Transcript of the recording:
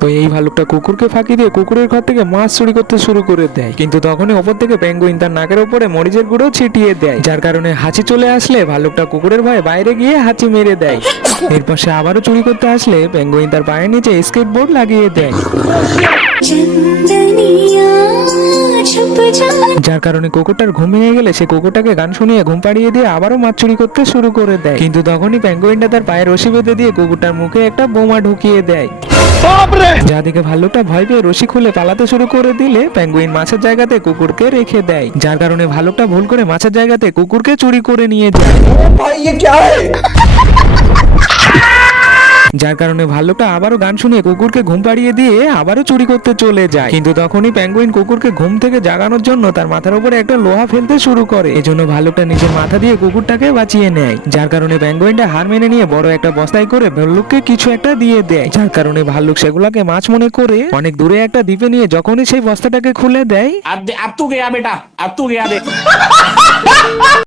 তো এই ভালুকটা কুকুরকে ফাঁকি দিয়ে কুকুরের ঘর থেকে মাছ চুরি করতে শুরু করে দেয়, কিন্তু তখনই ওপর থেকে পেঙ্গুইন তার নাকের উপরে মরিচের গুঁড়ো ছিটিয়ে দেয়, যার কারণে হাঁচি চলে আসলে ভালুকটা কুকুরের ভয়ে বাইরে গিয়ে হাঁচি মেরে দেয়। এরপর সে আবারও চুরি করতে আসলে পেঙ্গুইন তার পায়ের নিচে স্কেটবোর্ড লাগিয়ে দেয়, যার কারণে কুকুরটার ঘুম ভেঙে গেলে সে কুকুরটাকে গান শুনিয়ে ঘুম পাড়িয়ে দিয়ে আবারও মাছ চুরি করতে শুরু করে দেয়। কিন্তু তখনই পেঙ্গুইনটা তার পায়ে রশি বেঁধে দিয়ে কুকুরটার মুখে একটা বোমা ঢুকিয়ে দেয়, যা দেখে ভাল্লুকটা ভয় পেয়ে রশি খুলে পালাতে শুরু করে দিলে পেঙ্গুইন মাছের জায়গাতে কুকুরকে রেখে দেয়, যার কারণে ভাল্লুকটা ভুল করে মাছের জায়গাতে কুকুরকে চুরি করে নিয়ে যায়। যার কারণে ভাল্লুকটা আবারও গান শুনিয়ে কুকুরকে ঘুম পাড়িয়ে দিয়ে আবারও চুরি করতে চলে যায়। কিন্তু তখনই পেঙ্গুইন কুকুরকে ঘুম থেকে জাগানোর জন্য তার মাথার উপরে একটা লোহা ফেলতে শুরু করে, এজন্য ভাল্লুকটা নিজের মাথা দিয়ে কুকুরটাকে বাঁচিয়ে নেয়, যার কারণে পেঙ্গুইনটা হার মেনে নিয়ে বড় একটা বস্তায় করে ভাল্লুককে কিছু একটা দিয়ে দেয়, যার কারণে ভাল্লুক সেগুলাকে মাছ মনে করে অনেক দূরে একটা দ্বীপে নিয়ে যখনই সেই বস্তাটাকে খুলে দেয়, अब तू गया बेटा, अब तू गया देख।